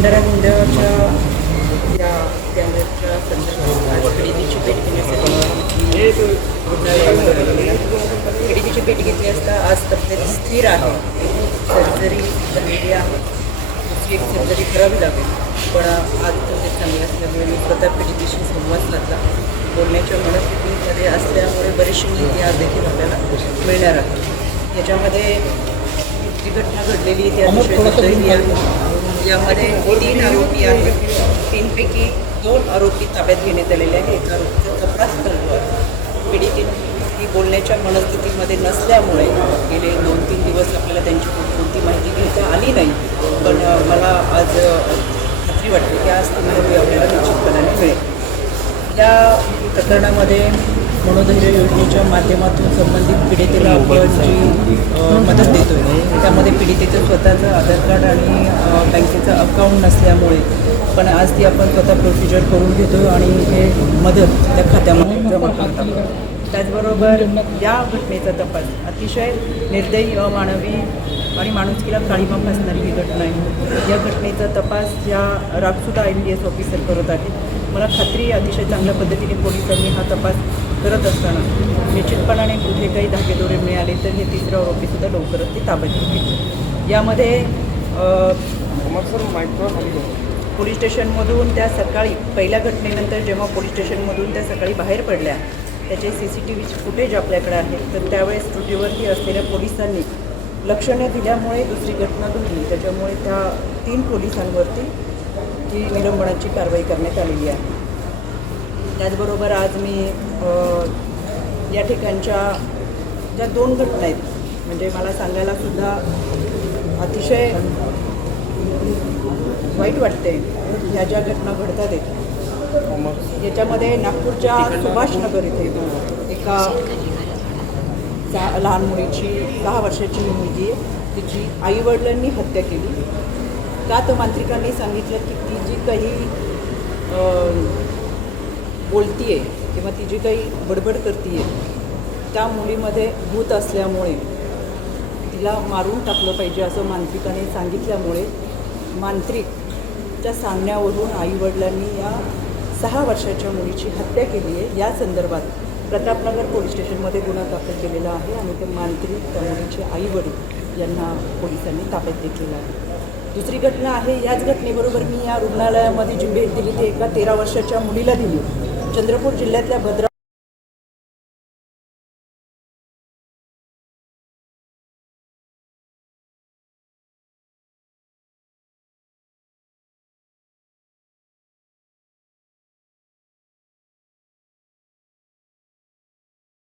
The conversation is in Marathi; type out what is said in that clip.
भंडारा गोंदियाच्या या कॅमेऱ्याच्या संदर्भात आज खरेदीची भेट घेण्यासाठी खरेदीची भेट घेतली असता आज तब्येत स्थिर आहे. सर्जरी झालेली आहे. दुसरी एक सर्जरी करावी लागेल. पण आज तब्येत चांगली असल्यामुळे मी स्वतः पीडितीशी संवाद साधला. बोलण्याच्या मनस्थितीमध्ये असल्यामुळे बरेचशी माहिती आज देखील आपल्याला मिळणार आहे. याच्यामध्ये जी घटना घडलेली ती अतिशय दुर्दैवी आहे. यामध्ये तीन आरोपी आहेत. तीनपैकी दोन आरोपी ताब्यात घेण्यात आलेले आहे एक आरोपीचा तपास चालू आहे. पीडित ही बोलण्याच्या मनस्थितीमध्ये नसल्यामुळे गेले दोन तीन दिवस आपल्याला त्यांची कोणती माहिती घेता आली नाही. पण मला आज खात्री वाटते की आज ती माहिती आपल्याला निश्चितपणाने मिळेल. या प्रकरणामध्ये मनोधैर्य योजनेच्या माध्यमातून संबंधित पीडितेला आपण जी मदत देतो आहे त्यामध्ये पीडितेचं स्वतःचं आधार कार्ड आणि बँकेचं अकाउंट नसल्यामुळे पण आज ती आपण स्वतः प्रोसिजर करून घेतो आणि हे मदत त्या खात्यामध्ये जमा करतात त्याचबरोबर या घटनेचा तपास अतिशय निर्दयी अमानवी आणि माणुसकीला काळीमा फासणारी ही घटना आहे. या घटनेचा तपास या रागसुद्धा आय बी एस ऑफिसर करत आहेत मला खात्री अतिशय चांगल्या पद्धतीने पोलिसांनी हा तपास करत असताना निश्चितपणाने कुठे काही धागेदोरे मिळाले तर हे तिसरं आरोपीसुद्धा लवकरच ते ताब्यात घेतील यामध्ये पोलीस स्टेशनमधून त्या सकाळी पहिल्या घटनेनंतर जेव्हा पोलीस स्टेशनमधून त्या सकाळी बाहेर पडल्या त्याचे C C T V footage आपल्याकडे आहे तर त्यावेळेस त्रुटीवरती असलेल्या पोलिसांनी लक्ष न दिल्यामुळे दुसरी घटना घडली. त्याच्यामुळे त्या तीन पोलिसांवरती ही निलंबनाची कारवाई करण्यात आलेली आहे. त्याचबरोबर आज मी या ठिकाणच्या ज्या दोन घटना आहेत म्हणजे मला सांगायला सुद्धा अतिशय वाईट वाटते ह्या ज्या घटना घडतात आहेत. याच्यामध्ये नागपूरच्या सुभाषनगर इथे एका लहान मुलीची दहा वर्षाची मुलगी आहे तिची आईवडिलांनी हत्या केली. का तर मांत्रिकांनी सांगितलं की ती जी काही बोलतीये आहे किंवा ती जी काही बडबड करते आहे त्या मुलीमध्ये भूत असल्यामुळे तिला मारून टाकलं पाहिजे असं मांत्रिकाने सांगितल्यामुळे मांत्रिकच्या सांगण्यावरून आईवडिलांनी या सहा वर्षाच्या मुलीची हत्या केली आहे. या संदर्भात प्रतापनगर पोलीस स्टेशनमध्ये गुन्हा दाखल केलेला आहे आणि ते मांत्रिक त्या मुलीचे आईवडील यांना पोलिसांनी ताब्यात घेतलेलं आहे. दुसरी घटना आहे याच घटनेबरोबर मी या रुग्णालयामध्ये जी भेट दिली ती एका तेरा वर्षाच्या मुलीला दिली. चंद्रपूर जिल्ह्यातल्या भद्रा